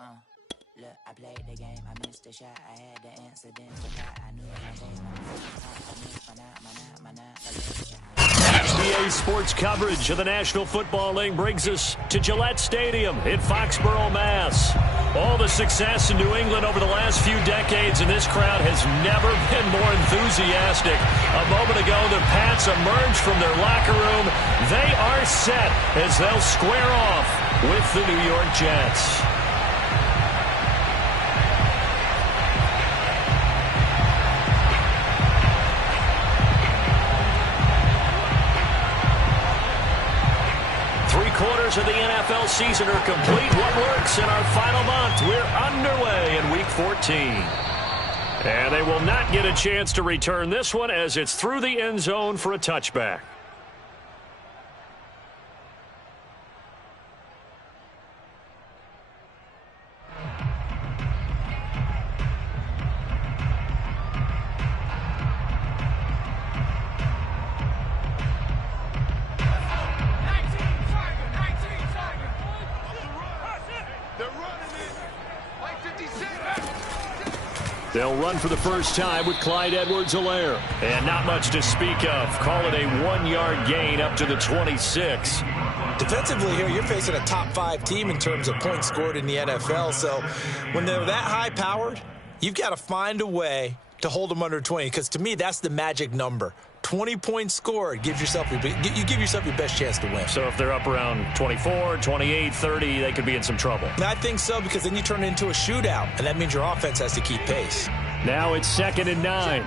Look, I played the game, I missed the shot, I had the incident, forgot I knew my name, XBA Sports coverage of the National Football League brings us to Gillette Stadium in Foxborough, Mass. All the success in New England over the last few decades, and this crowd has never been more enthusiastic. A moment ago, the Pats emerged from their locker room. They are set as they'll square off with the New York Jets. Quarters of the NFL season are complete. What works in our final month? We're underway in Week 14. And they will not get a chance to return this one as it's through the end zone for a touchback. They'll run for the first time with Clyde Edwards-Helaire. And not much to speak of. Call it a 1-yard gain up to the 26. Defensively here, you're facing a top 5 team in terms of points scored in the NFL. So when they're that high-powered, you've got to find a way to hold them under 20. Because to me, that's the magic number. 20 points scored, you give yourself your best chance to win. So if they're up around 24, 28, 30, they could be in some trouble. I think so, because then you turn it into a shootout, and that means your offense has to keep pace. Now it's 2nd and 9.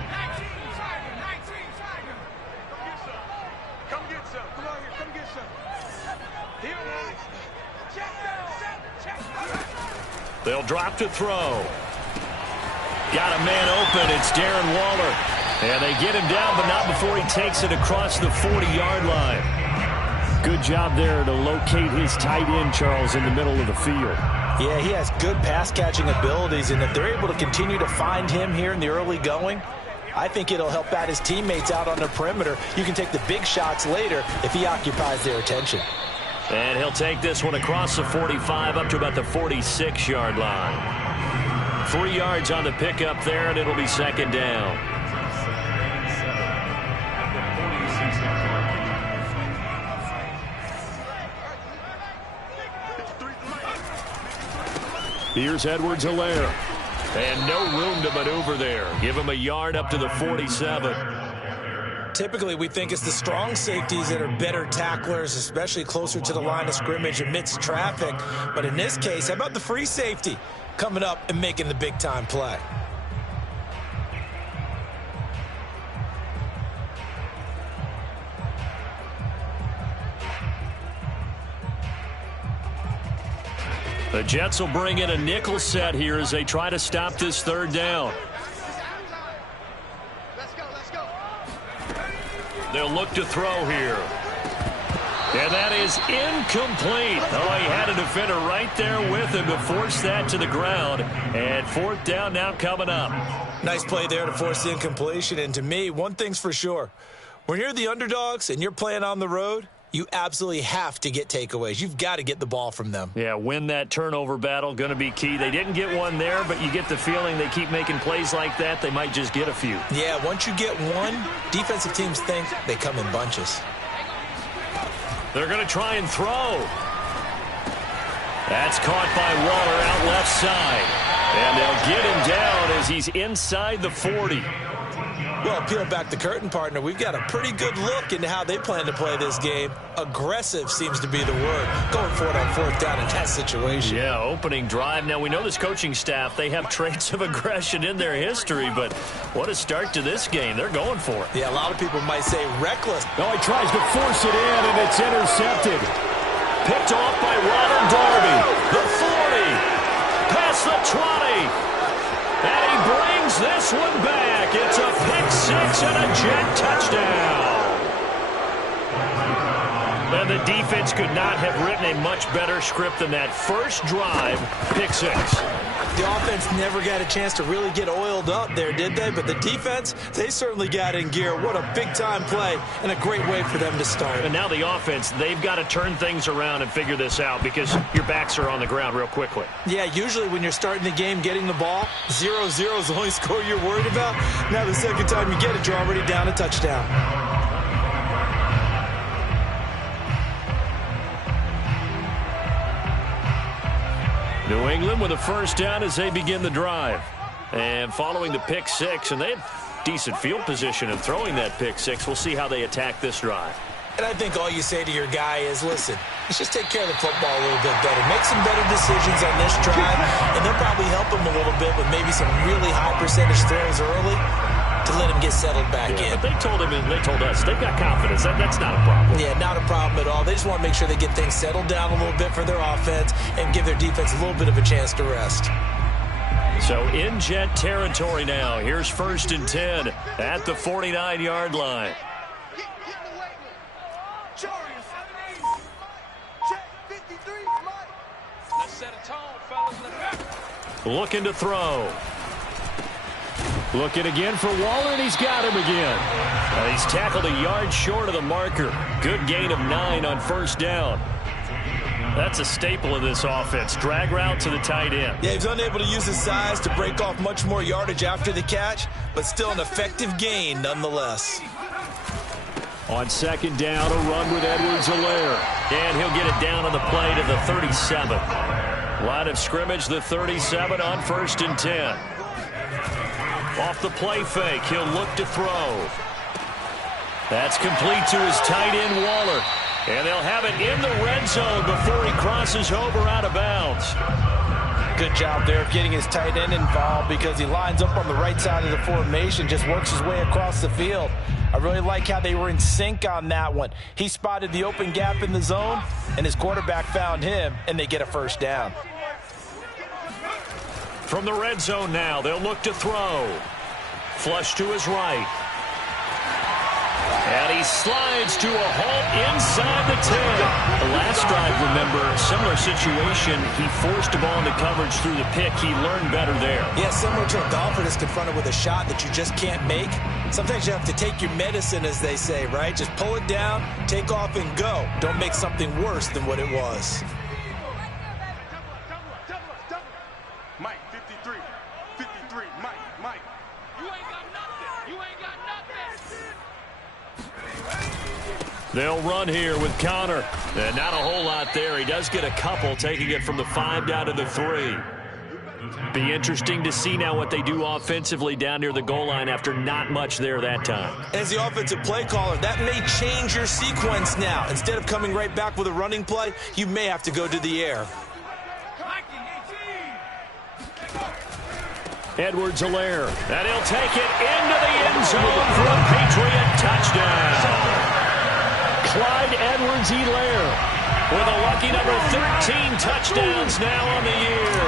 They'll drop to throw. Got a man open. It's Darren Waller. And they get him down, but not before he takes it across the 40-yard line. Good job there to locate his tight end, Charles, in the middle of the field. Yeah, he has good pass-catching abilities, and if they're able to continue to find him here in the early going, I think it'll help out his teammates out on the perimeter. You can take the big shots later if he occupies their attention. And he'll take this one across the 45 up to about the 46-yard line. 3 yards on the pickup there, and it'll be 2nd down. Here's Edwards-Helaire. And no room to maneuver there. Give him a yard up to the 47. Typically, we think it's the strong safeties that are better tacklers, especially closer to the line of scrimmage amidst traffic. But in this case, how about the free safety coming up and making the big-time play? The Jets will bring in a nickel set here as they try to stop this 3rd down. Let's go. They'll look to throw here. And that is incomplete. Oh, he had a defender right there with him to force that to the ground. And 4th down now coming up. Nice play there to force the incompletion. And to me, one thing's for sure. When you're the underdogs and you're playing on the road, you absolutely have to get takeaways. You've got to get the ball from them. Yeah, win that turnover battle, going to be key. They didn't get one there, but you get the feeling they keep making plays like that, they might just get a few. Yeah, once you get one, defensive teams think they come in bunches. They're going to try and throw. That's caught by Waller out left side. And they'll get him down as he's inside the 40. Well, peel back the curtain, partner. We've got a pretty good look into how they plan to play this game. Aggressive seems to be the word. Going for it on 4th down in that situation. Yeah, opening drive. Now, we know this coaching staff, they have traits of aggression in their history, but what a start to this game. They're going for it. Yeah, a lot of people might say reckless. Oh, he tries to force it in, and it's intercepted. Picked off by Ronald Darby. The 40. Past the 20. And he brings this one back. It's a pick-6 and a Jet touchdown. And the defense could not have written a much better script than that first drive, pick-6. The offense never got a chance to really get oiled up there, did they? But the defense, they certainly got in gear. What a big-time play and a great way for them to start. And now the offense, they've got to turn things around and figure this out because your backs are on the ground real quickly. Yeah, usually when you're starting the game getting the ball, 0-0 is the only score you're worried about. Now the second time you get it, you're already down a touchdown. New England with a first down as they begin the drive. And following the pick six, and they had decent field position in throwing that pick six. We'll see how they attack this drive. And I think all you say to your guy is, listen, let's just take care of the football a little bit better. Make some better decisions on this drive, and they'll probably help him a little bit with maybe some really high percentage throws early to let him get settled back in. But they told him and they told us they've got confidence. That's not a problem. Yeah, not a problem at all. They just want to make sure they get things settled down a little bit for their offense and give their defense a little bit of a chance to rest. So in jet territory now. Here's 1st and 10 at the 49-yard line. Looking to throw. Looking again for Waller, and he's got him again. He's tackled a yard short of the marker. Good gain of 9 on first down. That's a staple of this offense. Drag route to the tight end. Yeah, he's unable to use his size to break off much more yardage after the catch, but still an effective gain nonetheless. On second down, a run with Edwards-Helaire. And he'll get it down on the play to the 37. Line of scrimmage, the 37 on 1st and 10. Off the play fake, he'll look to throw. That's complete to his tight end, Waller. And they'll have it in the red zone before he crosses over out of bounds. Good job there of getting his tight end involved because he lines up on the right side of the formation, just works his way across the field. I really like how they were in sync on that one. He spotted the open gap in the zone, and his quarterback found him, and they get a first down. From the red zone now, they'll look to throw. Flush to his right. And he slides to a halt inside the 10. The last drive, remember, similar situation. He forced the ball into coverage through the pick. He learned better there. Yeah, similar to a golfer that's confronted with a shot that you just can't make. Sometimes you have to take your medicine, as they say, right? Just pull it down, take off, and go. Don't make something worse than what it was. Mike, 53, 53, Mike. You ain't got nothing. You ain't got nothing. They'll run here with Connor. And not a whole lot there. He does get a couple, taking it from the 5 down to the 3. Be interesting to see now what they do offensively down near the goal line after not much there that time. As the offensive play caller, that may change your sequence now. Instead of coming right back with a running play, you may have to go to the air. Edwards-Helaire, and he'll take it into the end zone for a Patriot touchdown. Clyde Edwards-Helaire with a lucky number 13 touchdowns now on the year.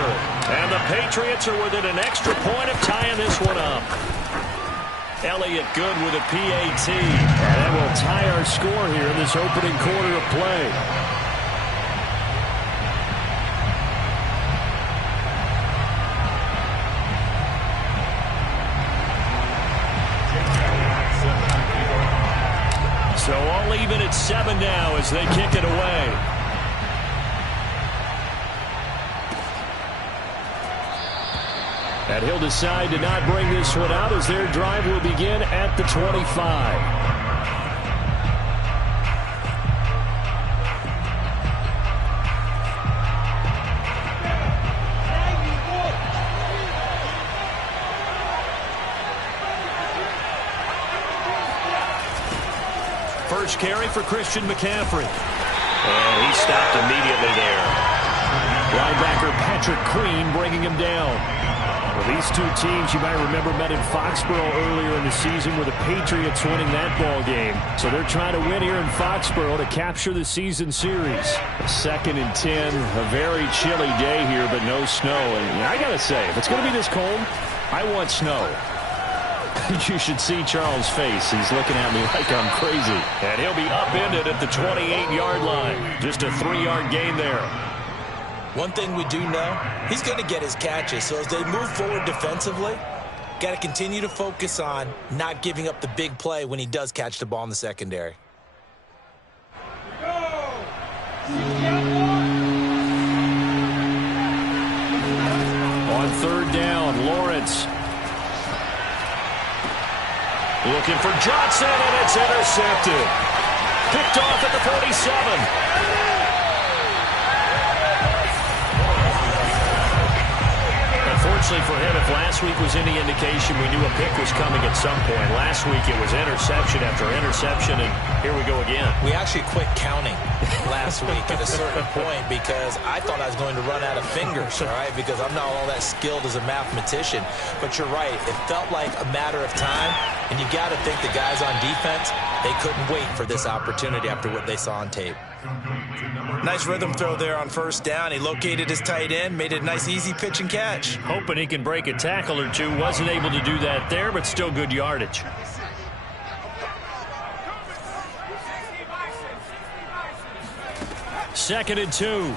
And the Patriots are within an extra point of tying this one up. Elliott Good with a PAT. And that will tie our score here in this opening quarter of play. So all even at 7 now as they kick it away. And he'll decide to not bring this one out as their drive will begin at the 25. First carry for Christian McCaffrey. And he stopped immediately there. Linebacker Patrick Queen bringing him down. Well, these two teams, you might remember, met in Foxborough earlier in the season with the Patriots winning that ball game. So they're trying to win here in Foxborough to capture the season series. 2nd and 10, a very chilly day here, but no snow. And I got to say, if it's going to be this cold, I want snow. You should see Charles' face. He's looking at me like I'm crazy. And he'll be upended at the 28-yard line. Just a 3-yard gain there. One thing we do know, he's going to get his catches. So as they move forward defensively, got to continue to focus on not giving up the big play when he does catch the ball in the secondary. On third down, Lawrence. Looking for Johnson, and it's intercepted. Picked off at the 47. Unfortunately for him, if last week was any indication, we knew a pick was coming at some point. Last week it was interception after interception, and here we go again. We actually quit counting last week at a certain point because I thought I was going to run out of fingers, all right, because I'm not all that skilled as a mathematician. But you're right. It felt like a matter of time, and you got to think the guys on defense, they couldn't wait for this opportunity after what they saw on tape. Nice rhythm throw there on first down. He located his tight end, made it a nice easy pitch and catch. Hoping he can break a tackle or two. Wasn't able to do that there, but still good yardage. Second and 2. And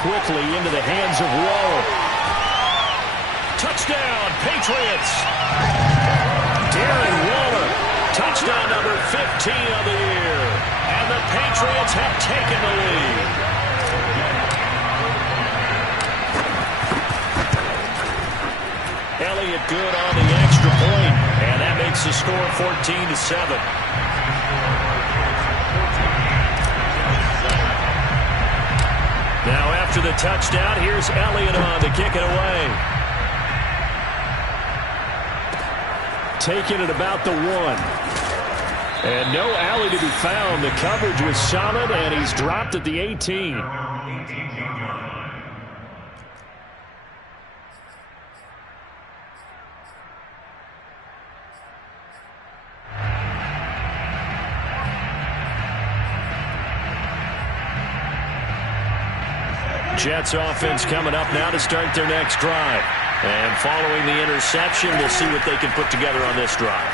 quickly into the hands of Waller. Touchdown, Patriots. Darren Waller. Touchdown number 15 of the year. And the Patriots have taken the lead. Elliott good on the extra point, and that makes the score 14-7. Now after the touchdown, here's Elliott on to kick it away. Taking it about the 1. And no alley to be found. The coverage was solid, and he's dropped at the 18. Jets offense coming up now to start their next drive. And following the interception, we'll see what they can put together on this drive.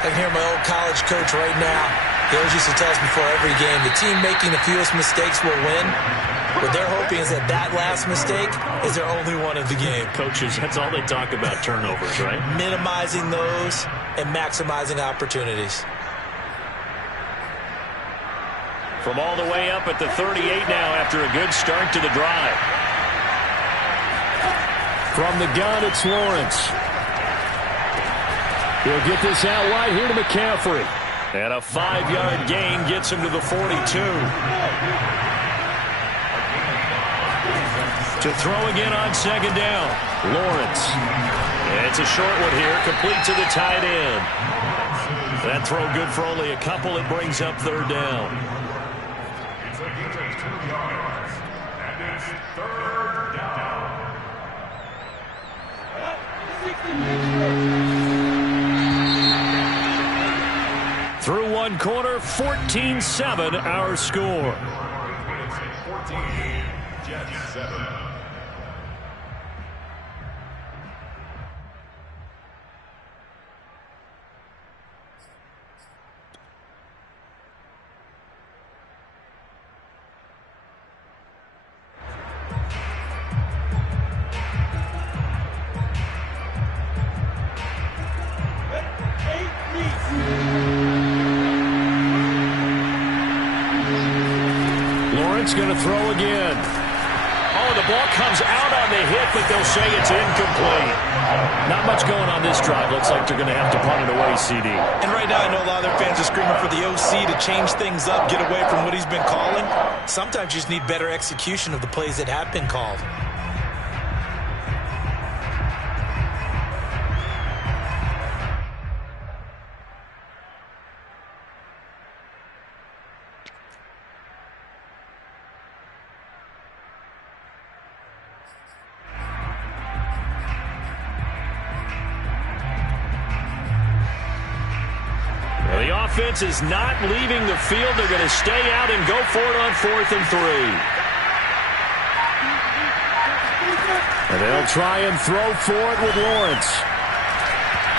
I can hear my old college coach right now. He always used to tell us before every game, the team making the fewest mistakes will win. What they're hoping is that that last mistake is their only one of the game. Coaches, that's all they talk about, turnovers, right? Minimizing those and maximizing opportunities. From all the way up at the 38 now after a good start to the drive. From the gun, it's Lawrence. He'll get this out wide here to McCaffrey. And a 5-yard gain gets him to the 42. To throw again on second down. Lawrence. It's a short one here, complete to the tight end. That throw good for only a couple. It brings up third down. Through one quarter, 14-7 our score. 14, Jets 7. Going to throw again. Oh, the ball comes out on the hit, but they'll say it's incomplete. Not much going on this drive. Looks like they're going to have to punt it away, CD. And right now I know a lot of their fans are screaming for the OC to change things up, get away from what he's been calling. Sometimes you just need better execution of the plays that have been called. Offense is not leaving the field. They're going to stay out and go for it on 4th and 3. And they'll try and throw for it with Lawrence.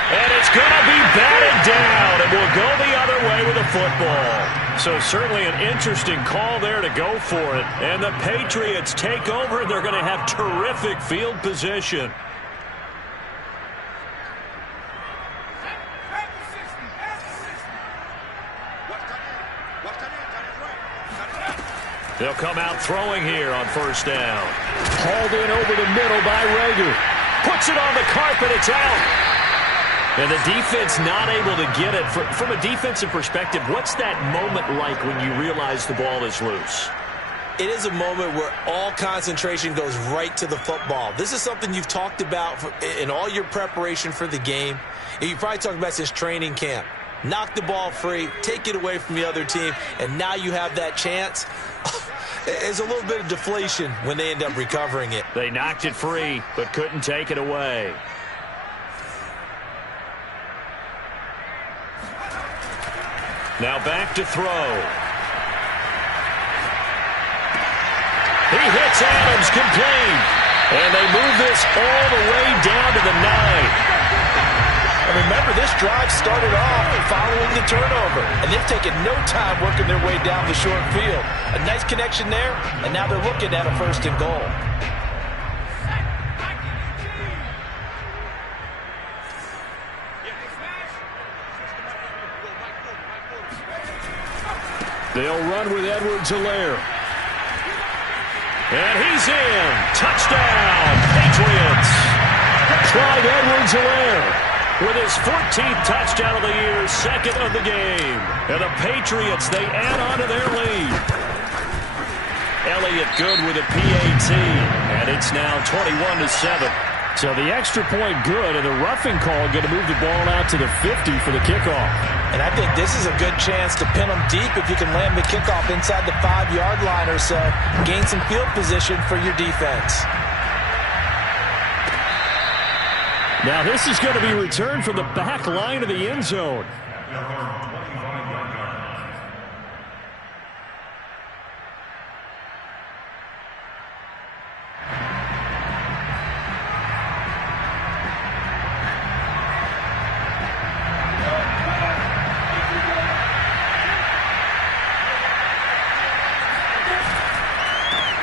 And it's going to be batted down, and will go the other way with the football. So certainly an interesting call there to go for it. And the Patriots take over, and they're going to have terrific field position. They'll come out throwing here on first down. Hauled in over the middle by Rager. Puts it on the carpet. It's out. And the defense not able to get it. From a defensive perspective, what's that moment like when you realize the ball is loose? It is a moment where all concentration goes right to the football. This is something you've talked about in all your preparation for the game. And you probably talked about since training camp. Knock the ball free, take it away from the other team, and now you have that chance. There's a little bit of deflation when they end up recovering it. They knocked it free, but couldn't take it away. Now back to throw. He hits Adams complete. And they move this all the way down to the 9. And remember, this drive started off following the turnover. And they've taken no time working their way down the short field. A nice connection there, and now they're looking at a 1st and goal. They'll run with Edwards-Helaire. And he's in. Touchdown, Patriots. Clyde Edwards-Helaire with his 14th touchdown of the year, 2nd of the game. And the Patriots, they add on to their lead. Elliott good with a PAT. And it's now 21-7. So the extra point good, and the roughing call going to move the ball out to the 50 for the kickoff. And I think this is a good chance to pin them deep if you can land the kickoff inside the 5-yard line or so. Gain some field position for your defense. Now this is going to be returned from the back line of the end zone.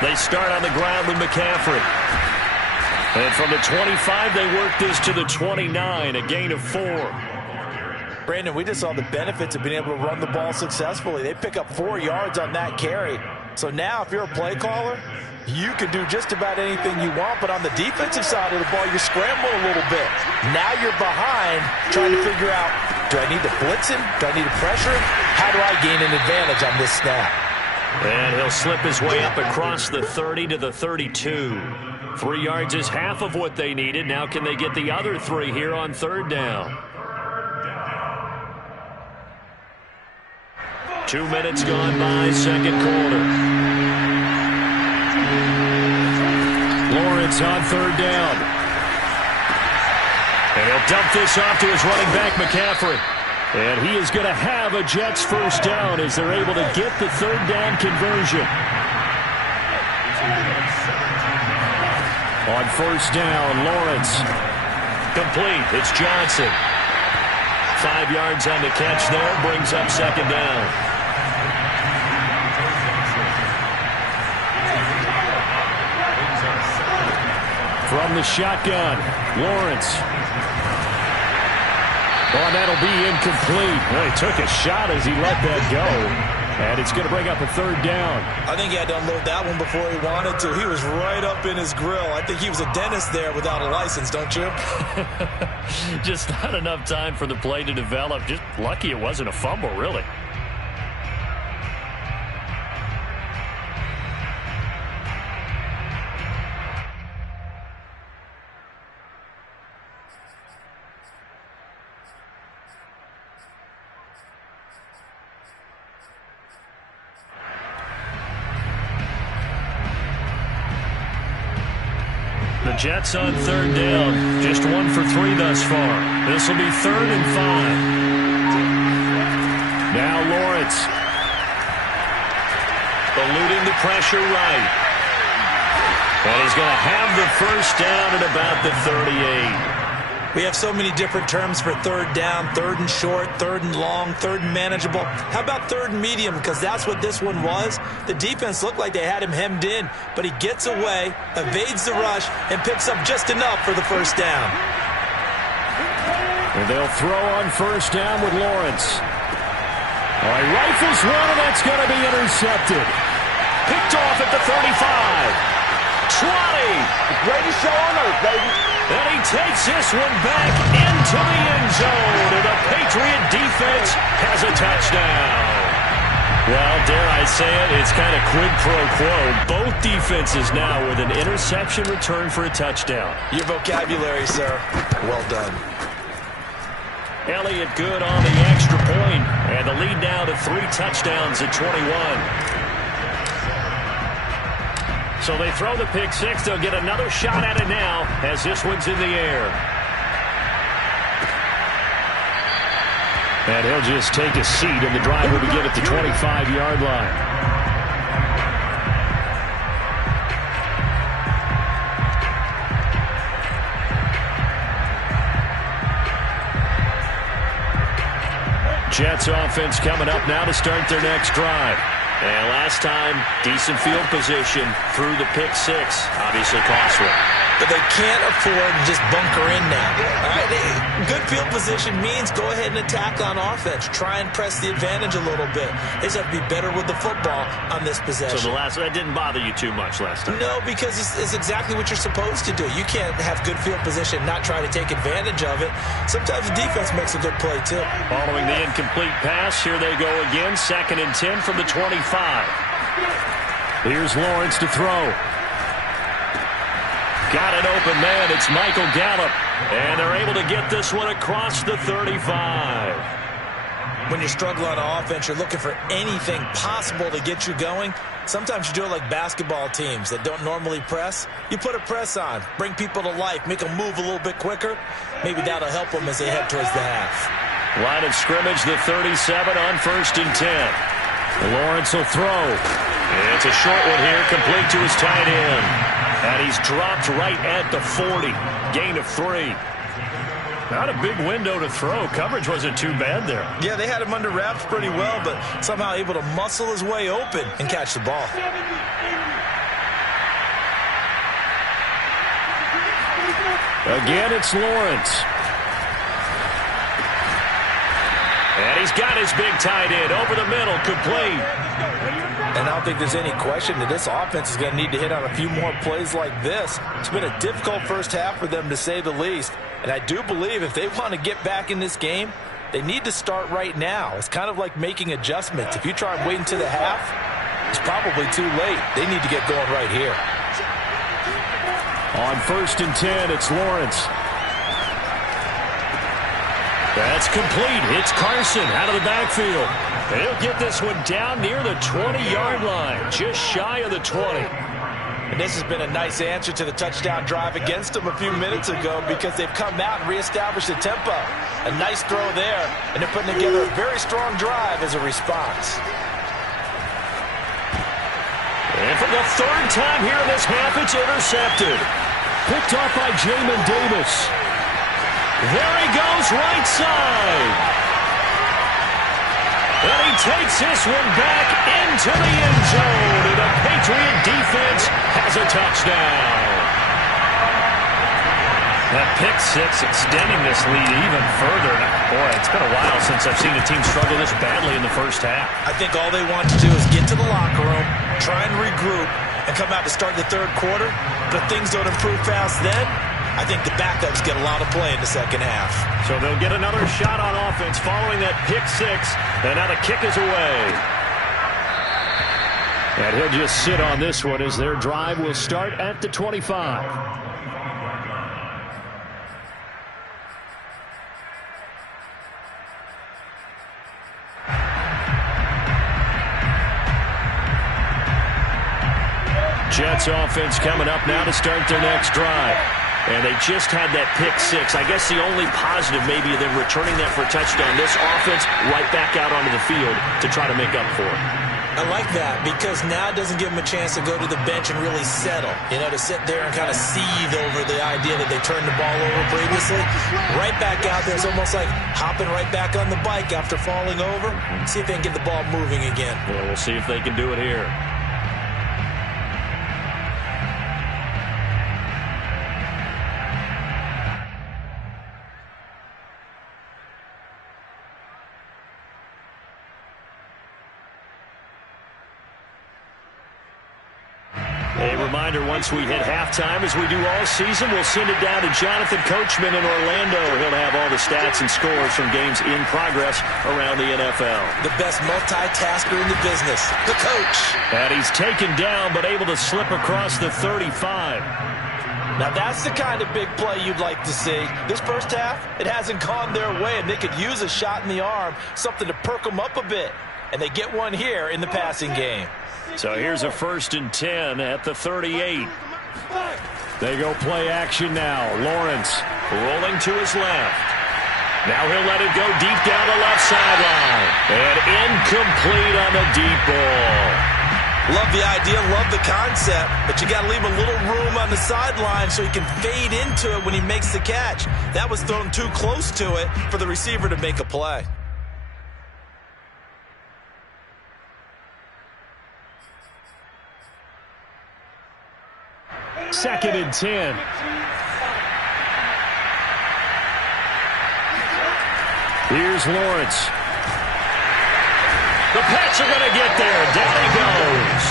They start on the ground with McCaffrey. And from the 25, they work this to the 29, a gain of 4. Brandon, we just saw the benefits of being able to run the ball successfully. They pick up 4 yards on that carry. So now if you're a play caller, you can do just about anything you want. But on the defensive side of the ball, you scramble a little bit. Now you're behind trying to figure out, do I need to blitz him? Do I need to pressure him? How do I gain an advantage on this snap? And he'll slip his way up across the 30 to the 32. 3 yards is half of what they needed. Now can they get the other 3 here on 3rd down? 2 minutes gone by, 2nd quarter. Lawrence on 3rd down. And he'll dump this off to his running back, McCaffrey. And he is going to have a Jets 1st down as they're able to get the 3rd down conversion. On 1st down, Lawrence. Complete. It's Johnson. 5 yards on the catch there. Brings up 2nd down. From the shotgun, Lawrence. Oh, that'll be incomplete. Well, he took a shot as he let that go. And it's going to bring up a 3rd down. I think he had to unload that one before he wanted to. He was right up in his grill. I think he was a dentist there without a license, don't you? Just not enough time for the play to develop. Just lucky it wasn't a fumble, really. The Jets on 3rd down. Just 1 for 3 thus far. This will be 3rd and 5. Now Lawrence. Eluding the pressure right. And he's going to have the 1st down at about the 38. We have so many different terms for third down, third and short, third and long, third and manageable. How about third and medium? Because that's what this one was. The defense looked like they had him hemmed in, but he gets away, evades the rush, and picks up just enough for the first down. And they'll throw on first down with Lawrence. All right, rifles one, and that's going to be intercepted. Picked off at the 35. 20. Greatest show on earth, baby. And he takes this one back into the end zone. And the Patriot defense has a touchdown. Well, dare I say it, it's kind of quid pro quo. Both defenses now with an interception return for a touchdown. Your vocabulary, sir. Well done. Elliott good on the extra point. And the lead now to 3 touchdowns at 21. So they throw the pick six. They'll get another shot at it now as this one's in the air. And he'll just take a seat, and the drive will begin at the 25-yard line. Jets offense coming up now to start their next drive. And last time, decent field position through the pick six. Obviously costly. But they can't afford to just bunker in now. All right, good field position means go ahead and attack on offense. Try and press the advantage a little bit. They just have to be better with the football on this possession. So that didn't bother you too much last time? No, because it's exactly what you're supposed to do. You can't have good field position and not try to take advantage of it. Sometimes the defense makes a good play, too. Following the incomplete pass, here they go again. 2nd and 10 from the 25. Here's Lawrence to throw. Got an open man. It's Michael Gallup. And they're able to get this one across the 35. When you struggle on offense, you're looking for anything possible to get you going. Sometimes you do it like basketball teams that don't normally press. You put a press on, bring people to life, make them move a little bit quicker. Maybe that'll help them as they head towards the half. Line of scrimmage, the 37 on 1st and 10. Lawrence will throw. It's a short one here, complete to his tight end. And he's dropped right at the 40. Gain of 3. Not a big window to throw. Coverage wasn't too bad there. Yeah, they had him under wraps pretty well, but somehow able to muscle his way open and catch the ball. Again, it's Lawrence. And he's got his big tight end over the middle, complete. And I don't think there's any question that this offense is going to need to hit on a few more plays like this. It's been a difficult first half for them, to say the least. And I do believe if they want to get back in this game, they need to start right now. It's kind of like making adjustments. If you try and wait until the half, it's probably too late. They need to get going right here. On 1st and 10, it's Lawrence. That's complete. It's Carson out of the backfield. He'll get this one down near the 20-yard line, just shy of the 20. And this has been a nice answer to the touchdown drive against them a few minutes ago, because they've come out and reestablished the tempo. A nice throw there, and they're putting together a very strong drive as a response. And for the 3rd time here in this half, it's intercepted. Picked off by Jamin Davis. There he goes, right side. And he takes this one back into the end zone. And the Patriot defense has a touchdown. That pick six extending this lead even further. Boy, it's been a while since I've seen a team struggle this badly in the first half. I think all they want to do is get to the locker room, try and regroup, and come out to start the 3rd quarter. But if things don't improve fast then, I think the backups get a lot of play in the second half. So they'll get another shot on offense following that pick six. And now the kick is away. And he'll just sit on this one as their drive will start at the 25. Jets offense coming up now to start their next drive. And they just had that pick six. I guess the only positive maybe of them returning that for a touchdown. This offense right back out onto the field to try to make up for it. I like that because now it doesn't give them a chance to go to the bench and really settle, to sit there and kind of seethe over the idea that they turned the ball over previously. Right back out there. It's almost like hopping right back on the bike after falling over. See if they can get the ball moving again. Well, we'll see if they can do it here. A reminder, once we hit halftime, as we do all season, we'll send it down to Jonathan Coachman in Orlando. He'll have all the stats and scores from games in progress around the NFL. The best multitasker in the business, the coach. And he's taken down, but able to slip across the 35. Now that's the kind of big play you'd like to see. This first half, it hasn't gone their way, and they could use a shot in the arm, something to perk them up a bit. And they get one here in the passing game. So here's a 1st and 10 at the 38. They go play action now. Lawrence rolling to his left. Now he'll let it go deep down the left sideline. And incomplete on the deep ball. Love the idea, love the concept, but you got to leave a little room on the sideline so he can fade into it when he makes the catch. That was thrown too close to it for the receiver to make a play. Second and 10. Here's Lawrence. The Pats are going to get there. Down he goes.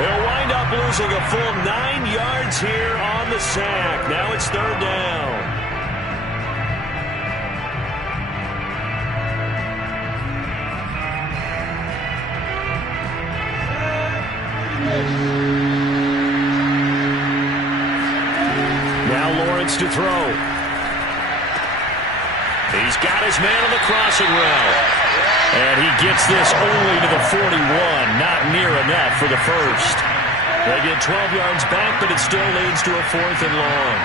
They'll wind up losing a full 9 yards here on the sack. Now it's 3rd down. Now Lawrence to throw. He's got his man on the crossing route. And he gets this only to the 41. Not near enough for the first. They get 12 yards back, but it still leads to a 4th and long.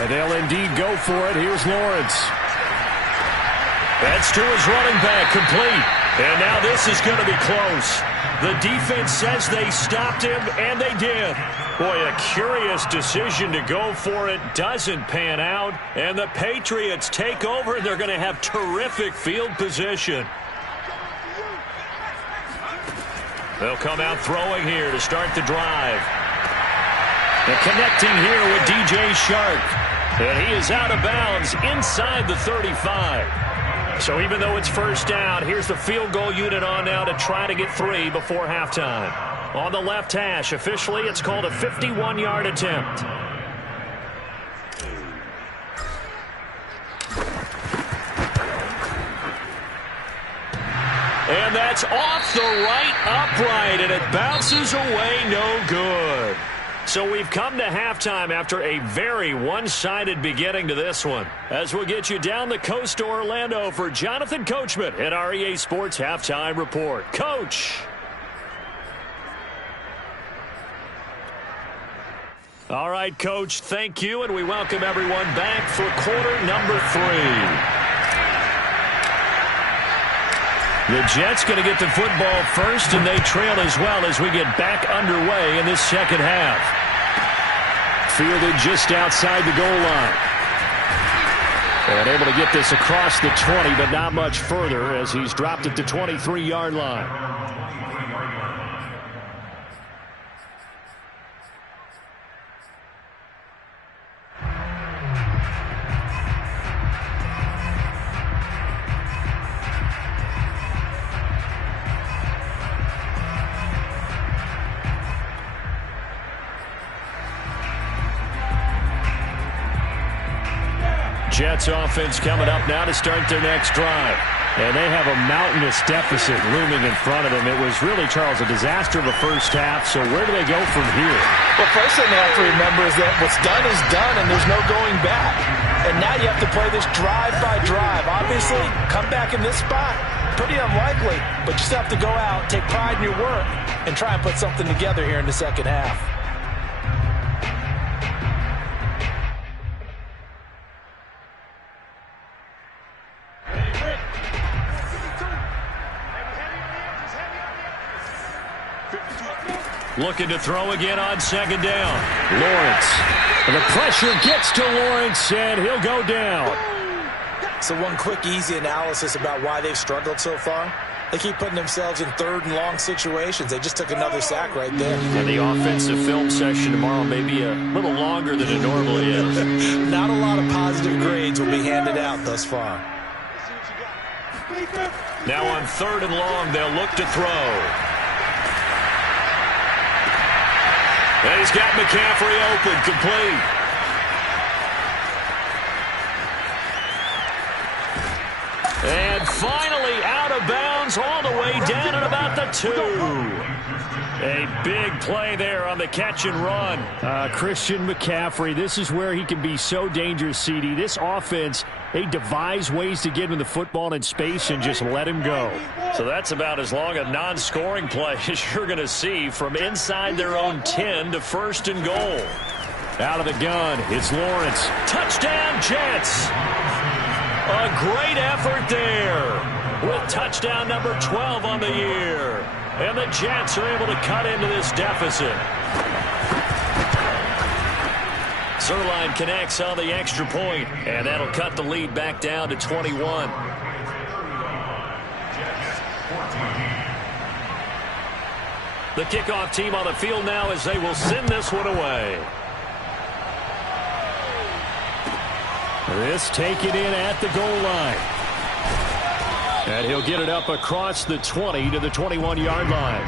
And they'll indeed go for it. Here's Lawrence. That's to his running back, complete. And now this is going to be close. The defense says they stopped him, and they did. Boy, a curious decision to go for it. Doesn't pan out. And the Patriots take over, and they're going to have terrific field position. They'll come out throwing here to start the drive. And connecting here with DJ Shark. And he is out of bounds inside the 35. So even though it's 1st down, here's the field goal unit on now to try to get 3 before halftime. On the left hash, officially it's called a 51-yard attempt. And that's off the right upright, and it bounces away, no good. So we've come to halftime after a very one-sided beginning to this one. As we'll get you down the coast to Orlando for Jonathan Coachman at our EA Sports Halftime Report. Coach. All right, Coach, thank you, and we welcome everyone back for quarter number 3. The Jets going to get the football first, and they trail as well as we get back underway in this second half. Fielded just outside the goal line. And able to get this across the 20, but not much further as he's dropped it to 23-yard line. Jets offense coming up now to start their next drive. And they have a mountainous deficit looming in front of them. It was really, Charles, a disaster of a first half. So where do they go from here? Well, first thing they have to remember is that what's done is done, and there's no going back. And now you have to play this drive by drive. Obviously, come back in this spot, pretty unlikely. But you still have to go out, take pride in your work, and try and put something together here in the second half. Looking to throw again on second down. Lawrence. And the pressure gets to Lawrence, and he'll go down. So one quick, easy analysis about why they've struggled so far. They keep putting themselves in third and long situations. They just took another sack right there. And the offensive film session tomorrow may be a little longer than it normally is. Not a lot of positive grades will be handed out thus far. Now on third and long, they'll look to throw. And he's got McCaffrey open, complete. And finally out of bounds all the way down at about the 2. A big play there on the catch and run. Christian McCaffrey, this is where he can be so dangerous, CD. This offense, they devise ways to get him the football in space and just let him go. So that's about as long a non-scoring play as you're going to see from inside their own 10 to first and goal. Out of the gun, it's Lawrence. Touchdown, Jets. A great effort there with touchdown number 12 on the year. And the Jets are able to cut into this deficit. Zerline connects on the extra point, and that'll cut the lead back down to 21. The kickoff team on the field now as they will send this one away. This taken in at the goal line. And he'll get it up across the 20 to the 21-yard line.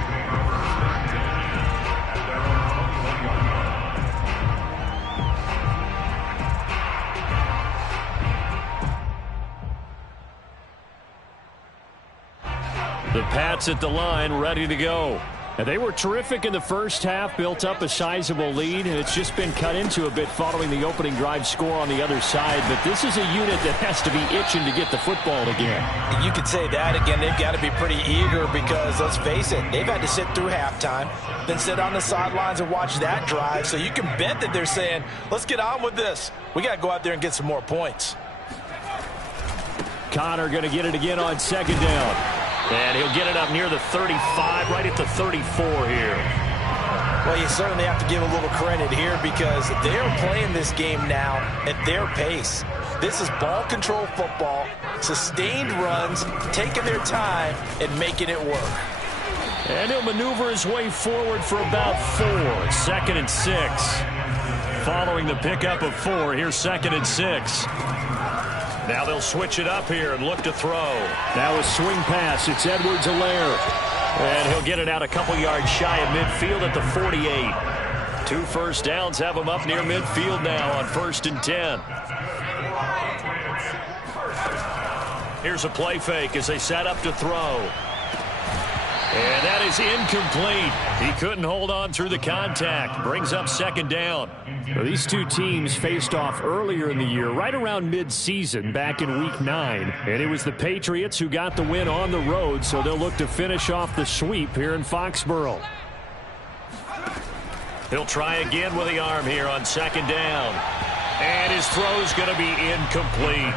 The Pats at the line, ready to go. And they were terrific in the first half, built up a sizable lead, and it's just been cut into a bit following the opening drive score on the other side. But this is a unit that has to be itching to get the football again. You could say that again. They've got to be pretty eager because, let's face it, they've had to sit through halftime, then sit on the sidelines and watch that drive. So you can bet that they're saying, let's get on with this. We got to go out there and get some more points. Connor going to get it again on second down. And he'll get it up near the 35, right at the 34 here. Well, you certainly have to give a little credit here because they're playing this game now at their pace. This is ball control football, sustained runs, taking their time and making it work. And he'll maneuver his way forward for about 4. 2nd and 6. Following the pickup of 4, here's 2nd and 6. Now they'll switch it up here and look to throw. Now a swing pass. It's Edwards-Helaire. And he'll get it out a couple yards shy of midfield at the 48. 2 first downs have him up near midfield now on 1st and 10. Here's a play fake as they set up to throw. And that is incomplete. He couldn't hold on through the contact. Brings up 2nd down. Well, these two teams faced off earlier in the year, right around mid-season, back in Week 9. And it was the Patriots who got the win on the road, so they'll look to finish off the sweep here in Foxborough. He'll try again with the arm here on 2nd down. And his throw's going to be incomplete.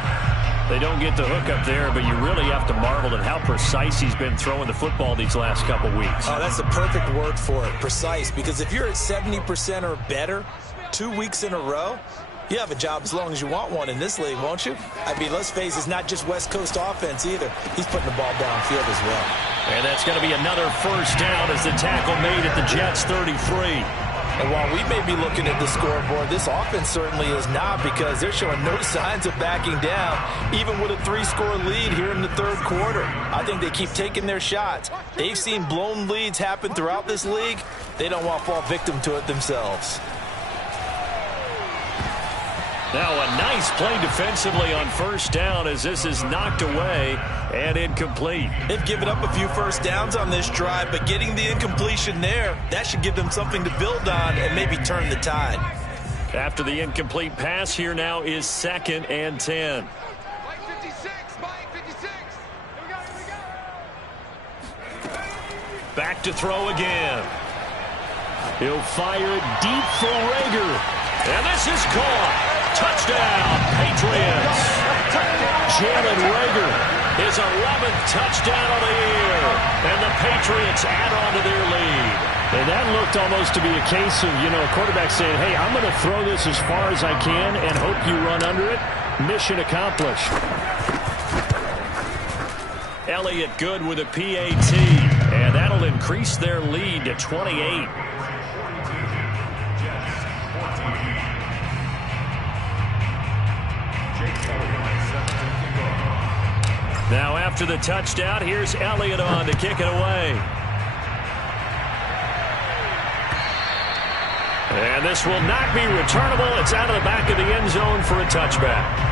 They don't get the hook up there, but you really have to marvel at how precise he's been throwing the football these last couple weeks. Oh, that's the perfect word for it, precise, because if you're at 70% or better 2 weeks in a row, you have a job as long as you want one in this league, won't you? I mean, let's face it, it's not just West Coast offense either. He's putting the ball downfield as well. And that's going to be another first down as the tackle made at the Jets' 33. And while we may be looking at the scoreboard, this offense certainly is not because they're showing no signs of backing down, even with a 3-score lead here in the 3rd quarter. I think they keep taking their shots. They've seen blown leads happen throughout this league. They don't want to fall victim to it themselves. Now a nice playing defensively on first down as this is knocked away and incomplete. They've given up a few first downs on this drive, but getting the incompletion there, that should give them something to build on and maybe turn the tide. After the incomplete pass, here now is 2nd and 10. Back to throw again. He'll fire it deep for Rager. And this is caught. Touchdown, Patriots. Jalen Rager, his 11th touchdown of the year. And the Patriots add on to their lead. And that looked almost to be a case of, a quarterback saying, hey, I'm going to throw this as far as I can and hope you run under it. Mission accomplished. Elliott good with a PAT. And that'll increase their lead to 28. Now after the touchdown, here's Elliott on to kick it away. And this will not be returnable. It's out of the back of the end zone for a touchback.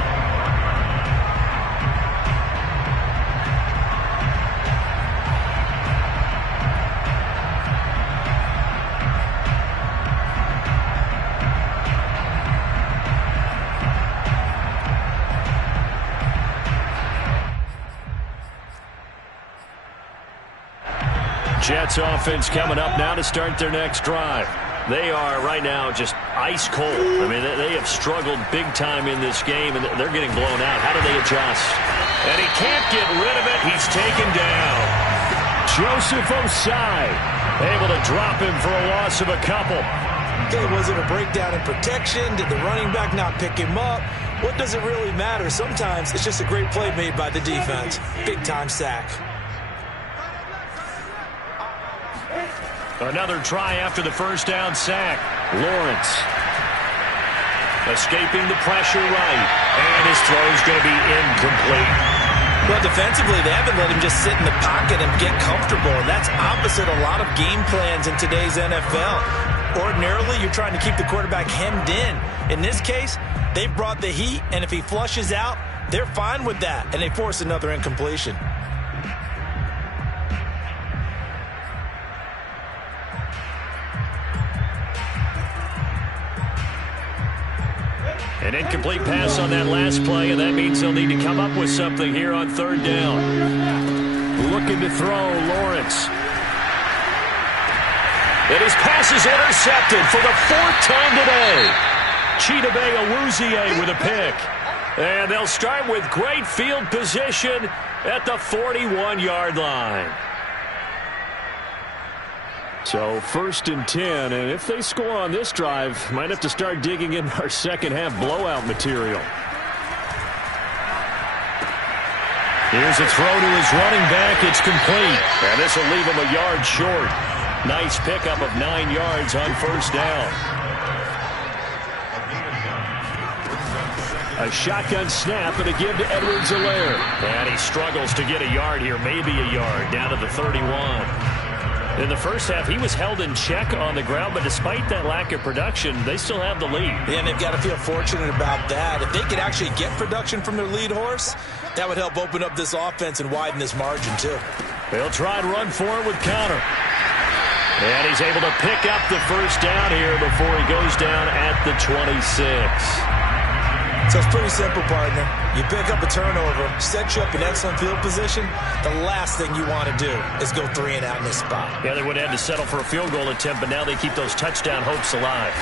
Jets offense coming up now to start their next drive. They are right now just ice cold. I mean, they have struggled big time in this game, and they're getting blown out. How do they adjust? And he can't get rid of it. He's taken down. Joseph Osai able to drop him for a loss of a couple. Okay, was it a breakdown in protection? Did the running back not pick him up? What does it really matter? Sometimes it's just a great play made by the defense. Big-time sack. Another try after the first down sack. Lawrence escaping the pressure right. And his throw's going to be incomplete. Well, defensively, they haven't let him just sit in the pocket and get comfortable. And that's opposite a lot of game plans in today's NFL. Ordinarily, you're trying to keep the quarterback hemmed in. In this case, they've brought the heat, and if he flushes out, they're fine with that, and they force another incompletion. An incomplete pass on that last play, and that means they'll need to come up with something here on third down. looking to throw, Lawrence. And his pass is intercepted for the fourth time today. Chidobe Awuzie with a pick. And they'll start with great field position at the 41-yard line. So 1st and 10, and if they score on this drive, might have to start digging in our second half blowout material. Here's a throw to his running back. It's complete. And this will leave him a yard short. Nice pickup of 9 yards on first down. A shotgun snap and a give to Edwards-Helaire. And he struggles to get a yard here, maybe a yard, down to the 31. In the first half, he was held in check on the ground, but despite that lack of production, they still have the lead. Yeah, and they've got to feel fortunate about that. If they could actually get production from their lead horse, that would help open up this offense and widen this margin, too. They'll try and run for it with Connor. And he's able to pick up the first down here before he goes down at the 26. So it's pretty simple, partner. You pick up a turnover, set you up in excellent field position. The last thing you want to do is go 3 and out in this spot. Yeah, they would have had to settle for a field goal attempt, but now they keep those touchdown hopes alive.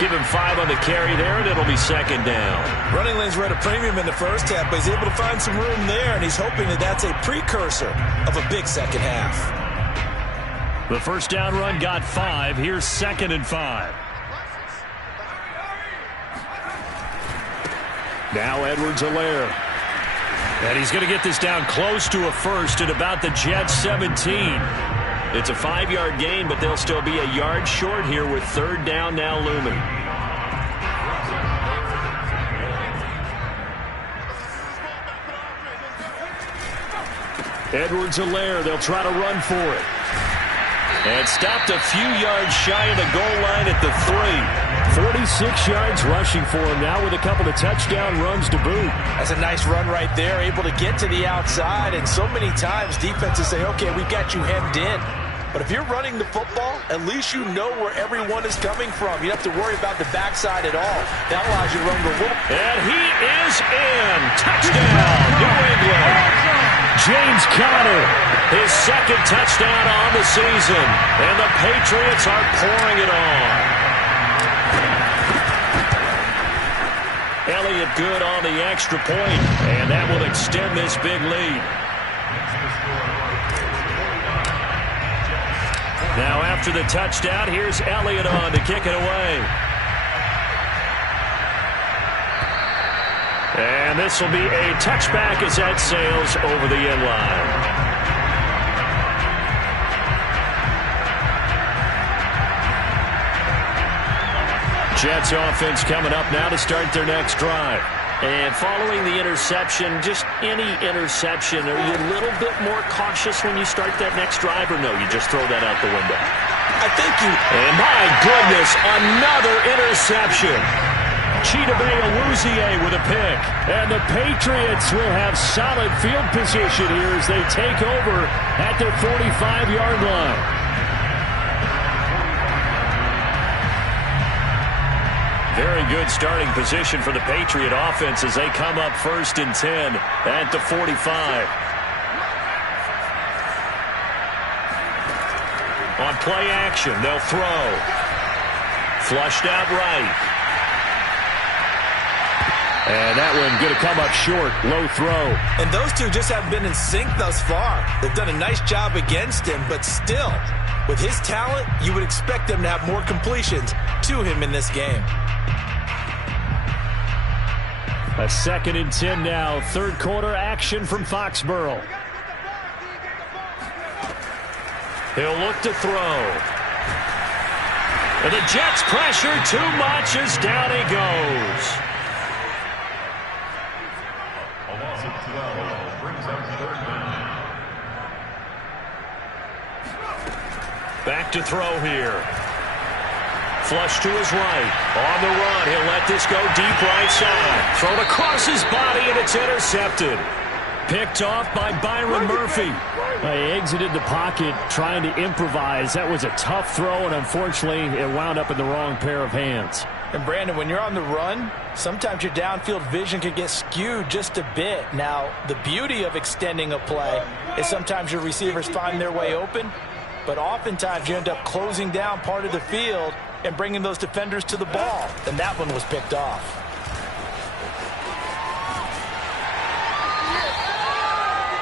Give him 5 on the carry there, and it'll be second down. Running lanes were at a premium in the first half, but he's able to find some room there, and he's hoping that that's a precursor of a big second half. The first down run got 5. Here's 2nd and 5. Now Edwards-Helaire. And he's going to get this down close to a first at about the Jets 17. It's a 5-yard gain, but they'll still be a yard short here with third down now looming. Edwards-Helaire, they'll try to run for it. And stopped a few yards shy of the goal line at the 3. 46 yards rushing for him now with a couple of touchdown runs to boot. That's a nice run right there, able to get to the outside. And so many times defenses say, okay, we got you hemmed in. But if you're running the football, at least you know where everyone is coming from. You don't have to worry about the backside at all. That allows you to run the little. And he is in. Touchdown, New England. James Conner, his second touchdown on the season. And the Patriots are pouring it on. Elliott good on the extra point, and that will extend this big lead. Now after the touchdown, here's Elliott on to kick it away. And this will be a touchback as that sails over the end line. Jets offense coming up now to start their next drive. And following the interception, just any interception, are you a little bit more cautious when you start that next drive, or no, you just throw that out the window? I think you... And my goodness, another interception. Chidobe Awuzie with a pick. And the Patriots will have solid field position here as they take over at their 45-yard line. Very good starting position for the Patriot offense as they come up 1st and 10 at the 45. On play action, they'll throw. Flushed out right. And that one going to come up short. Low throw. And those two just haven't been in sync thus far. They've done a nice job against him, but still, with his talent, you would expect them to have more completions to him in this game. A 2nd and 10 now. Third quarter action from Foxborough. He'll look to throw. And the Jets pressure too much as down he goes. A loss of 12 brings up 3rd down. Back to throw here. Flush to his right. On the run, he'll let this go deep right side. Thrown across his body, and it's intercepted. Picked off by Byron Murphy. He exited the pocket trying to improvise. That was a tough throw, and unfortunately, it wound up in the wrong pair of hands. And Brandon, when you're on the run, sometimes your downfield vision can get skewed just a bit. Now, the beauty of extending a play is sometimes your receivers find their way open, but oftentimes you end up closing down part of the field and bringing those defenders to the ball. And that one was picked off.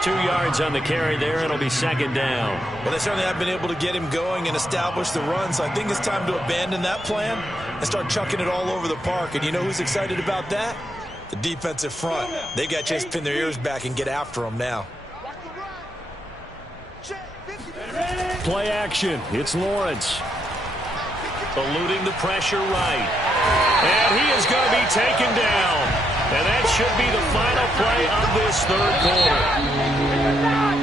Two yards on the carry there. It'll be 2nd down. Well, they certainly have been able to get him going and establish the run, so I think it's time to abandon that plan and start chucking it all over the park. And you know who's excited about that? The defensive front. They got a chance to pin their ears back and get after him now. Play action. It's Lawrence. Eluding the pressure right. And he is going to be taken down. And that should be the final play of this 3rd quarter.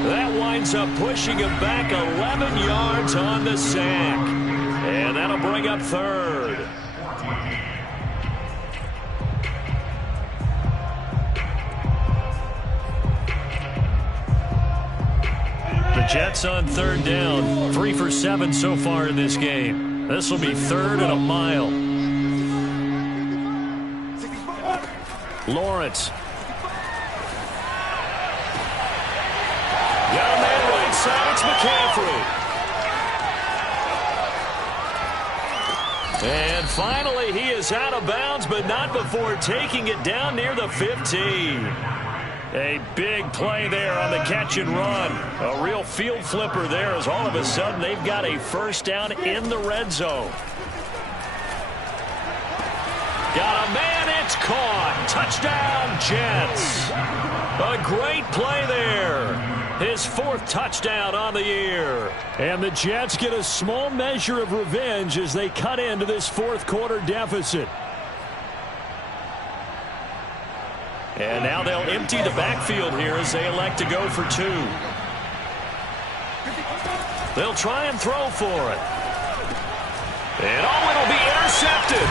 That winds up pushing him back 11 yards on the sack. And that'll bring up 3rd. The Jets on 3rd down. 3 for 7 so far in this game. This will be 3rd and a mile. Lawrence. Got a man right side. It's McCaffrey. And finally, he is out of bounds, but not before taking it down near the 15. A big play there on the catch and run. A real field flipper there as all of a sudden they've got a 1st down in the red zone. Got a man, it's caught. Touchdown, Jets. A great play there. His 4th touchdown on the year. And the Jets get a small measure of revenge as they cut into this 4th quarter deficit. And now they'll empty the backfield here as they elect to go for 2. They'll try and throw for it. And it'll be intercepted.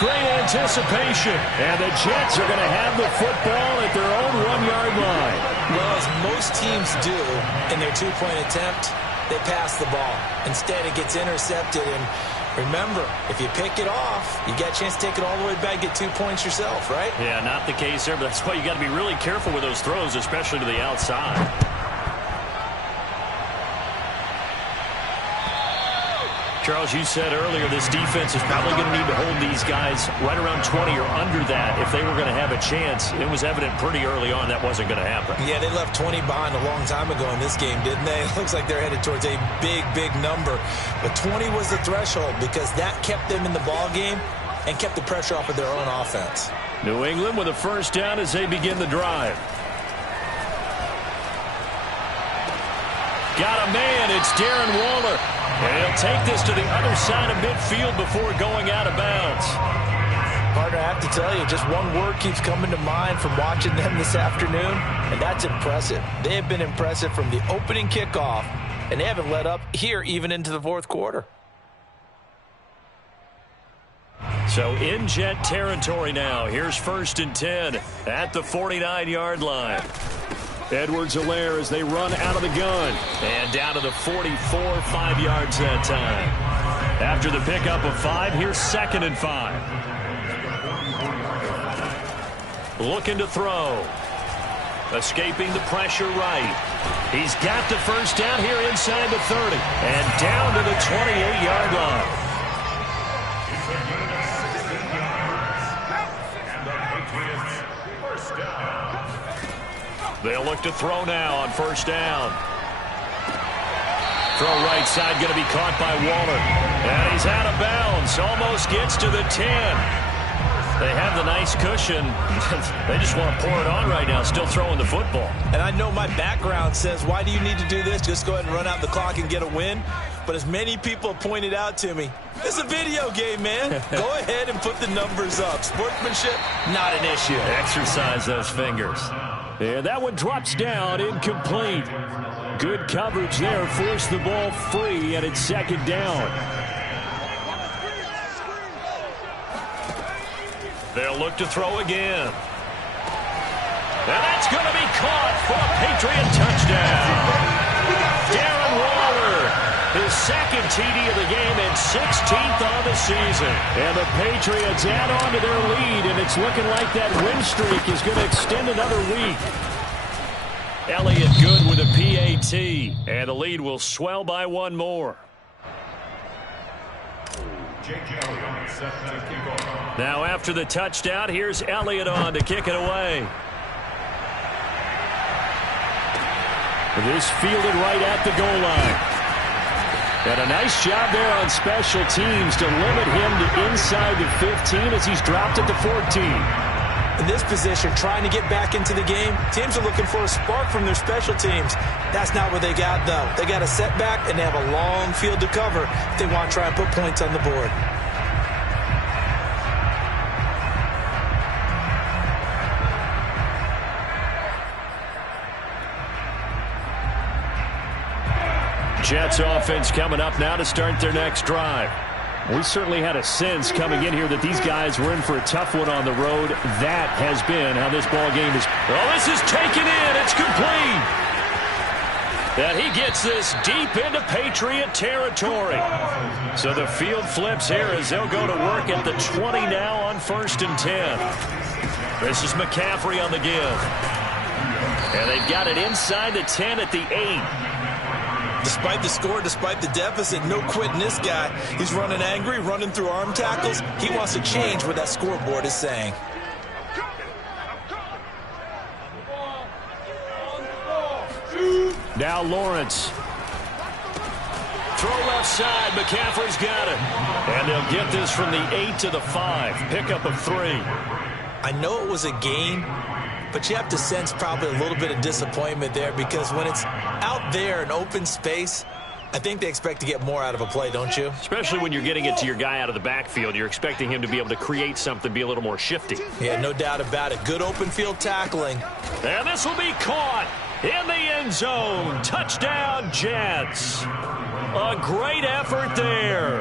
great anticipation. And the Jets are going to have the football at their own 1-yard line. Well, as most teams do in their two-point attempt, they pass the ball. Instead, it gets intercepted. And remember, if you pick it off, you get a chance to take it all the way back, get 2 points yourself, right? Yeah, not the case there, but that's why you got to be really careful with those throws, especially to the outside. Charles, you said earlier this defense is probably going to need to hold these guys right around 20 or under that if they were going to have a chance. It was evident pretty early on that wasn't going to happen. Yeah, they left 20 behind a long time ago in this game, didn't they? It looks like they're headed towards a big, big number. But 20 was the threshold because that kept them in the ball game and kept the pressure off of their own offense. New England with a first down as they begin the drive. Got a man. It's Darren Waller. And he'll take this to the other side of midfield before going out of bounds. Partner, I have to tell you, just one word keeps coming to mind from watching them this afternoon, and that's impressive. They have been impressive from the opening kickoff, and they haven't let up here even into the fourth quarter. So in Jet territory now. Here's 1st and 10 at the 49-yard line. Edwards-Helaire as they run out of the gun. And down to the 44, 5 yards that time. After the pickup of 5, here's 2nd and 5. Looking to throw. Escaping the pressure right. He's got the first down here inside the 30. And down to the 28-yard line. They'll look to throw now on 1st down. Throw right side going to be caught by Waller. And he's out of bounds. Almost gets to the 10. They have the nice cushion. They just want to pour it on right now, still throwing the football. And I know my background says, why do you need to do this? Just go ahead and run out the clock and get a win. But as many people have pointed out to me, it's a video game, man. Go ahead and put the numbers up. Sportsmanship, not an issue. Exercise those fingers. And that one drops down, incomplete. Good coverage there, forced the ball free, and it's 2nd down. They'll look to throw again. And that's going to be caught for a Patriot touchdown. Darren Waller, his 2nd TD of the game and 16th on the season. And the Patriots add on to their lead, and it's looking like that win streak is going to extend another week. Elliott good with a PAT, and the lead will swell by 1 more. Now after the touchdown, here's Elliott on to kick it away. This fielded right at the goal line. And a nice job there on special teams to limit him to inside the 15 as he's dropped at the 14. In this position, trying to get back into the game, teams are looking for a spark from their special teams. That's not what they got, though. They got a setback, and they have a long field to cover if they want to try and put points on the board. Jets offense coming up now to start their next drive. We certainly had a sense coming in here that these guys were in for a tough one on the road. That has been how this ball game is. Oh, this is taken in. It's complete. And he gets this deep into Patriot territory. So the field flips here as they'll go to work at the 20 now on 1st and 10. This is McCaffrey on the give. And they've got it inside the 10 at the 8. Despite the score, despite the deficit, no quitting this guy. He's running angry, running through arm tackles. He wants to change what that scoreboard is saying. Now Lawrence. Throw left side. McCaffrey's got it. And they'll get this from the 8 to the 5. Pickup of 3. I know it was a game, but you have to sense probably a little bit of disappointment there because when it's out there in open space, I think they expect to get more out of a play, don't you? Especially when you're getting it to your guy out of the backfield. You're expecting him to be able to create something, be a little more shifty. Yeah, no doubt about it. Good open field tackling. And this will be caught in the end zone. Touchdown, Jets. A great effort there.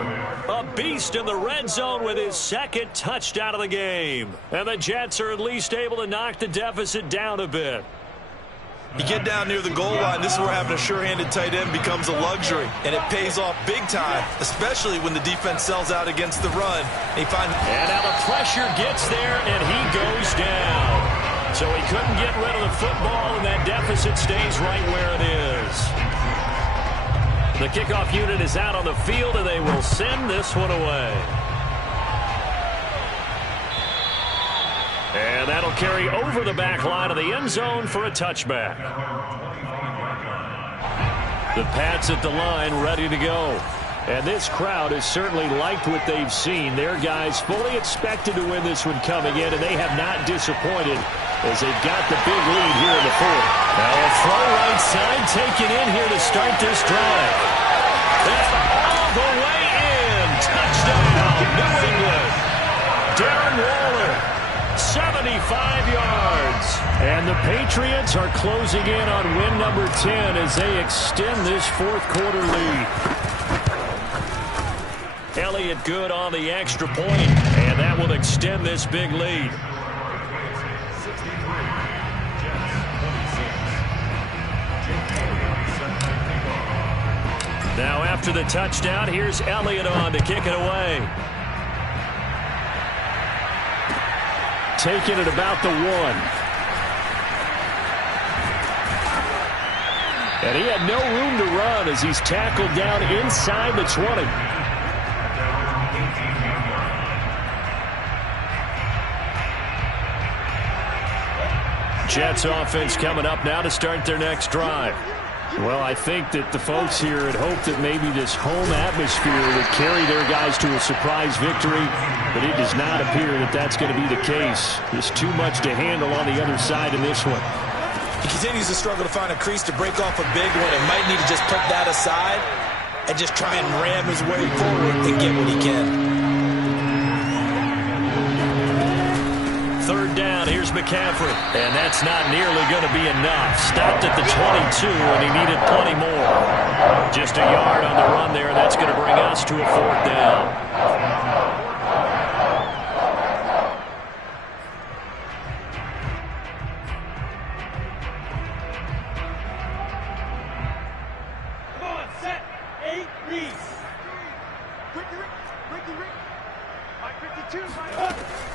A beast in the red zone with his second touchdown of the game. And the Jets are at least able to knock the deficit down a bit. You get down near the goal line, this is where having a sure-handed tight end becomes a luxury, and it pays off big time, especially when the defense sells out against the run. And now the pressure gets there, and he goes down. So he couldn't get rid of the football, and that deficit stays right where it is. The kickoff unit is out on the field, and they will send this one away. And that'll carry over the back line of the end zone for a touchback. The Pats at the line ready to go. And this crowd has certainly liked what they've seen. Their guys fully expected to win this one coming in, and they have not disappointed as they've got the big lead here in the fourth. Now a throw right side taken in here to start this drive. And all the way in. Touchdown, New England. Darren Waller, 75 yards. And the Patriots are closing in on win number 10 as they extend this fourth quarter lead. Elliott good on the extra point, and that will extend this big lead. Now after the touchdown, here's Elliott on to kick it away. Taking it about the 1. And he had no room to run as he's tackled down inside the 20. Jets offense coming up now to start their next drive. Well, I think that the folks here had hoped that maybe this home atmosphere would carry their guys to a surprise victory, but it does not appear that that's going to be the case. There's too much to handle on the other side in this one. He continues to struggle to find a crease to break off a big one and might need to just put that aside and just try and ram his way forward and get what he can. Third down, here's McCaffrey. And that's not nearly going to be enough. Stopped at the 22, and he needed plenty more. Just a yard on the run there, and that's going to bring us to a fourth down.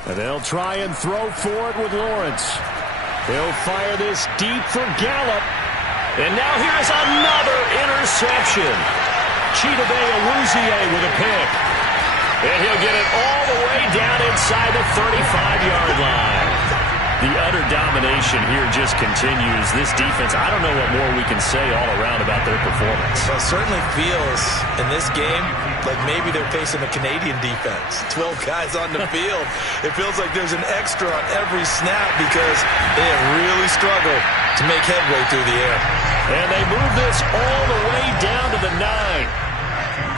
And they'll try and throw for it with Lawrence. He'll fire this deep for Gallup. And now here's another interception. Chidobe Awuzie with a pick. And he'll get it all the way down inside the 35-yard line. The utter domination here just continues. This defense, I don't know what more we can say all around about their performance. Well, it certainly feels in this game like maybe they're facing a Canadian defense. 12 guys on the field. It feels like there's an extra on every snap because they have really struggled to make headway through the air. And they move this all the way down to the 9.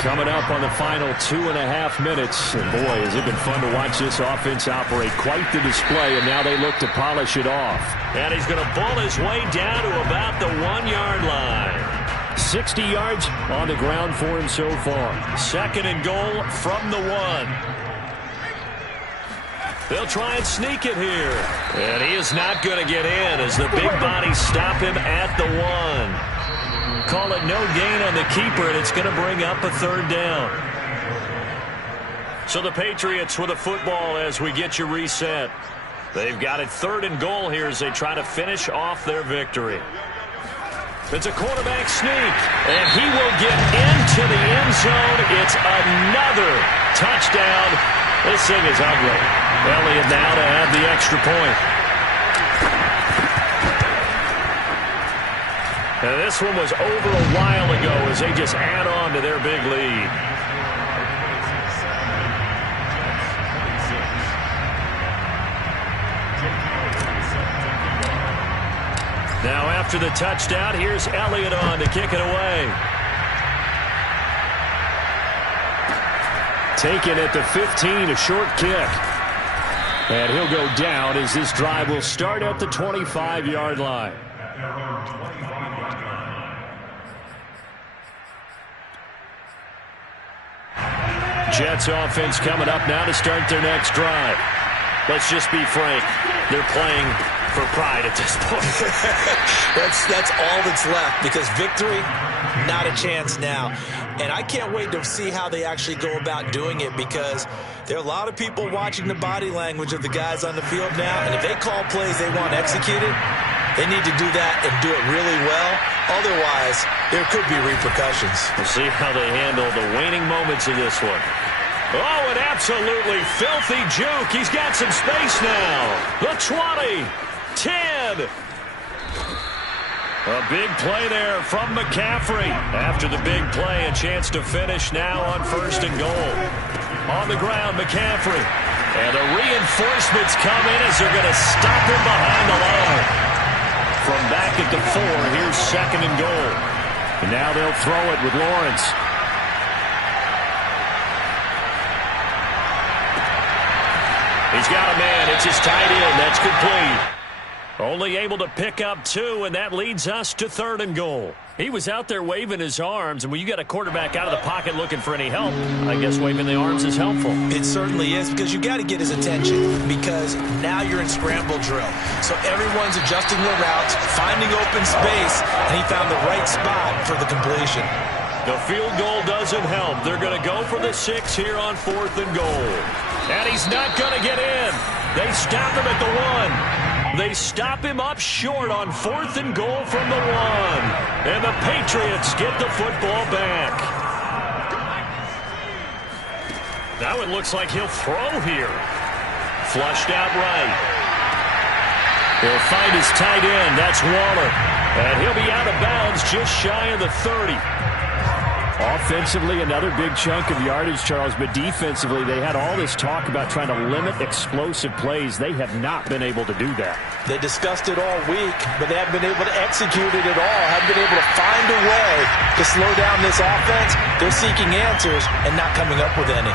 Coming up on the final 2.5 minutes. And boy, has it been fun to watch this offense operate. Quite the display, and now they look to polish it off. And he's going to bull his way down to about the 1-yard line. 60 yards on the ground for him so far. Second and goal from the 1. They'll try and sneak it here. And he is not going to get in as the big bodies stop him at the 1. Call it no gain on the keeper, and it's going to bring up a third down. So the Patriots with a football as we get you reset. They've got it third and goal here as they try to finish off their victory. It's a quarterback sneak, and he will get into the end zone. It's another touchdown. This thing is ugly. Elliott now to add the extra point. And this one was over a while ago as they just add on to their big lead. Now after the touchdown, here's Elliott on to kick it away. Taken at the 15, a short kick. And he'll go down as this drive will start at the 25-yard line. Jets offense coming up now to start their next drive. Let's just be frank. They're playing for pride at this point. That's all that's left, because victory, not a chance now. And I can't wait to see how they actually go about doing it, because there are a lot of people watching the body language of the guys on the field now, and if they call plays they want executed, they need to do that and do it really well. Otherwise, there could be repercussions. We'll see how they handle the waning moments of this one. Oh, an absolutely filthy juke. He's got some space now. The 20, 10. A big play there from McCaffrey. After the big play, a chance to finish now on 1st and goal. On the ground, McCaffrey. And the reinforcements come in as they're going to stop him behind the line. From back at the 4, here's 2nd and goal. And now they'll throw it with Lawrence. He's got a man. It's his tight end. That's complete. Only able to pick up 2, and that leads us to 3rd and goal. He was out there waving his arms, and when you got a quarterback out of the pocket looking for any help, I guess waving the arms is helpful. It certainly is, because you got to get his attention, because now you're in scramble drill. So everyone's adjusting their routes, finding open space, and he found the right spot for the completion. The field goal doesn't help. They're going to go for the 6 here on 4th and goal. And he's not going to get in. They stop him at the 1. They stop him up short on 4th and goal from the 1. And the Patriots get the football back. Now it looks like he'll throw here. Flushed out right. He'll find his tight end. That's Waller. And he'll be out of bounds just shy of the 30. Offensively, another big chunk of yardage, Charles, but defensively, they had all this talk about trying to limit explosive plays. They have not been able to do that. They discussed it all week, but they haven't been able to execute it at all. Haven't been able to find a way to slow down this offense. They're seeking answers and not coming up with any.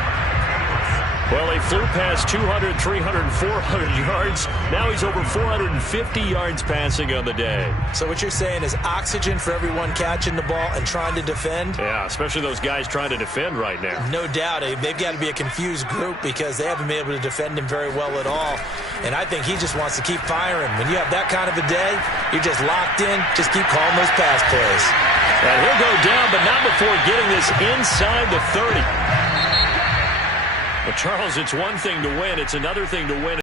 Well, he flew past 200, 300, 400 yards. Now he's over 450 yards passing on the day. So what you're saying is oxygen for everyone catching the ball and trying to defend? Yeah, especially those guys trying to defend right now. No doubt. They've got to be a confused group, because they haven't been able to defend him very well at all. And I think he just wants to keep firing. When you have that kind of a day, you're just locked in. Just keep calling those pass plays. And he'll go down, but not before getting this inside the 30. But, Charles, it's one thing to win. It's another thing to win.